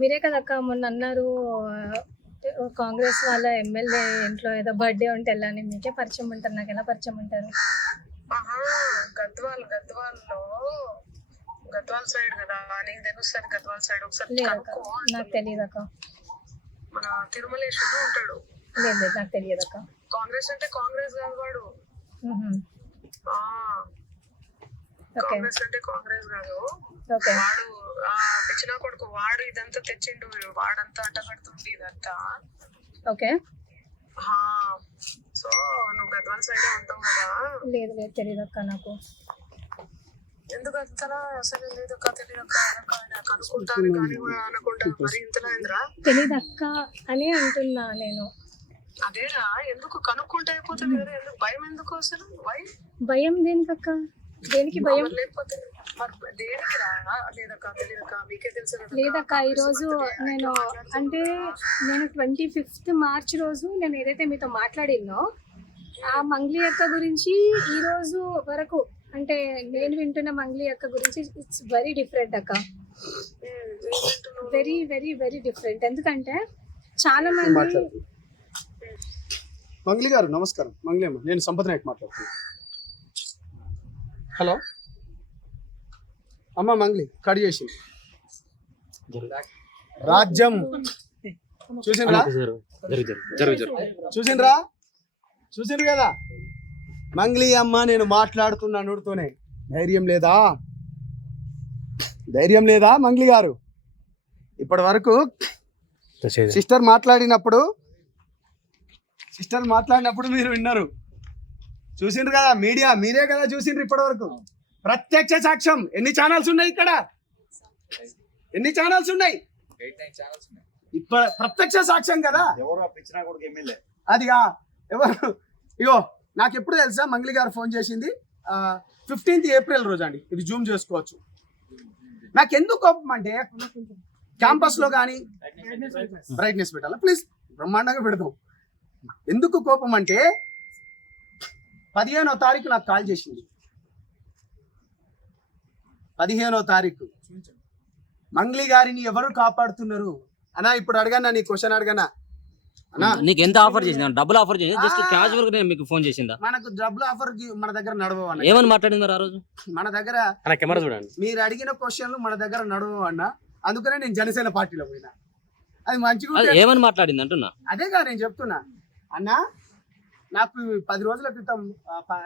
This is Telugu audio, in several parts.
మీరే కదక్క మొన్న అన్నారు కాంగ్రెస్ వాళ్ళ ఎమ్మెల్యే ఇంట్లో ఏదో బర్త్డే ఉంటే వెళ్ళని. మీకే పరిచయం ఉంటారు, నాకు ఎలా పరిచయం ఉంటారు? గద్వాల్ సైడ్ కదా, నీకు తెలుస్తుంది. గద్వాల్ సైడ్ ఒకసారి నాకు తెలియదు అక్క. మన తిరుమలేశ్వరుడు ఉంటాడు. లేదు నాకు తెలియదు అక్క. కాంగ్రెస్ అంటే కాంగ్రెస్ కాదు వాడు. కాంగ్రెస్ అంటే కాంగ్రెస్ కాదు వాడు. పిచ్చిన కొడుకు వాడు. ఇదంతా తెచ్చిండు వాడంతా అడ్డగడుతుంది ఇదంతా. ఓకే. సో నువ్వు గద్వాల్ సైడ్ ఉంటావు కదా? లేదు లేదు తెలియదు అక్క నాకు. ఎందుకు అంతలా అసలు లేదు అక్క, తెలియదు అక్క కనుక్కుంటాను కానీ అనుకుంటా. మరి ఇంతలా ఏంద్రా తెలియదు అక్క అని అంటున్నా నేను. అదేరా, ఎందుకు కనుక్కుంటే అయిపోతుంది కదా, ఎందుకు భయం? ఎందుకు అసలు భయం దేనికి అక్క? దేనికి భయం? లేకపోతే దేనికి రా? లేదక్క తెలియదక్క, మీకే తెలుసు కదా. లేదక్క, ఈరోజు నేను 25th మార్చ్ రోజు నేను ఏదైతే మీతో మాట్లాడినో ఆ మంగ్లీ అక్క గురించి ఈ రోజు వరకు అంటే నేను వింటున్న మంగ్లీ అక్క గురించి ఇట్స్ వెరీ డిఫరెంట్ అక్క. Very very very different. ఎందుకంటే చాలా మంది. మంగ్లీ గారు నమస్కారం. మంగ్లీ అమ్మ, నేను సంపత్ నాయక్ మాట్లాడుతున్నాను. హలో అమ్మ, మంగ్లీ కట్ చేసింది. రాజ్యం చూసిండ్రా? చూసిండ్రు కదా మంగ్లీ అమ్మ, నేను మాట్లాడుతున్నానుతోనే ధైర్యం లేదా? ధైర్యం లేదా మంగ్లీ గారు? ఇప్పటి వరకు సిస్టర్ మాట్లాడినప్పుడు మీరు విన్నారు, చూసిండ్రు కదా. మీడియా మీరే కదా చూసిండ్రు ఇప్పటి వరకు. ప్రత్యక్ష సాక్ష్యం. ఎన్ని ఛానల్స్ ఉన్నాయి ఇక్కడ? ఎన్ని ఛానల్స్ ఉన్నాయి? ఇప్పుడు ప్రత్యక్ష సాక్ష్యం కదా. అదిగా ఎవరు? ఇగో నాకు ఎప్పుడు తెలుసా మంగ్లీ గారు ఫోన్ చేసింది 15th ఏప్రిల్ రోజు అండి. ఇది జూమ్ చేసుకోవచ్చు. నాకు ఎందుకు కోపం అంటే క్యాంపస్ లో కానీ బ్రైట్నెస్ పెట్టాలా ప్లీజ్, బ్రహ్మాండంగా పెడతాం. ఎందుకు కోపం అంటే 15వ తారీఖు నాకు కాల్ చేసింది. 15వ తారీఖు మంగ్లీ గారిని ఎవరు కాపాడుతున్నారు అన్నా? ఇప్పుడు అడగనా, నీ క్వశ్చన్ అడగనా అన్నా? నీకు ఎంత ఆఫర్ చేసింది? డబ్బులు ఆఫర్ చేసి జస్ట్ క్యాజువల్ గా నేను మీకు ఫోన్ చేసిందా? మనకు డబ్బులు ఆఫర్ మన దగ్గర నడవవు అన్న. ఏమని మాట్లాడింది ఆ రోజు? మన దగ్గర మీరు అడిగిన క్వశ్చన్లు మన దగ్గర నడవవు అన్న. అందుకనే నేను జనసేన పార్టీలో పోయినా. అది మంచిగా ఏమని మాట్లాడింది అంటున్నా. అదేగా నేను చెప్తున్నా అన్నా. నాకు 10 రోజుల క్రితం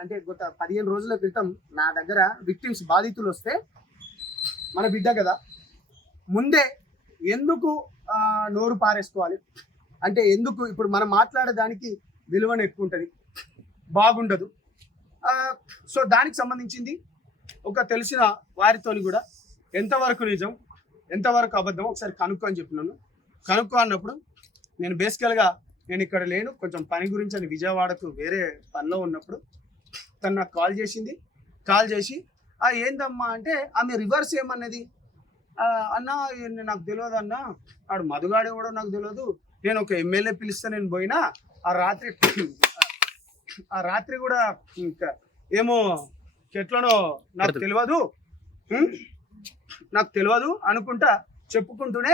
అంటే గత 15 రోజుల క్రితం నా దగ్గర విక్టిమ్స్ బాధితులు వస్తే, మన బిడ్డ కదా, ముందే ఎందుకు నోరు పారేసుకోవాలి అంటే, ఎందుకు ఇప్పుడు మనం మాట్లాడేదానికి విలువను ఎక్కువ ఉంటుంది, బాగుండదు. సో దానికి సంబంధించింది ఒక తెలిసిన వారితోని కూడా ఎంతవరకు నిజం ఎంతవరకు అబద్ధం ఒకసారి కనుక్కో అని చెప్పినాను. కనుక్కో అన్నప్పుడు నేను బేసికల్గా నేను ఇక్కడ లేను, కొంచెం పని గురించి అని విజయవాడకు వేరే పనిలో ఉన్నప్పుడు తను నాకు కాల్ చేసింది. కాల్ చేసి ఏందమ్మా అంటే ఆమె రివర్స్ ఏమన్నది, అన్న నాకు తెలియదు అన్న, ఆడు మధుగాడు కూడా నాకు తెలియదు, నేను ఒక ఎమ్మెల్యే పిలిస్తే నేను పోయినా, ఆ రాత్రి కూడా ఇంకా ఏమో చెట్లనో నాకు తెలియదు అనుకుంటా చెప్పుకుంటూనే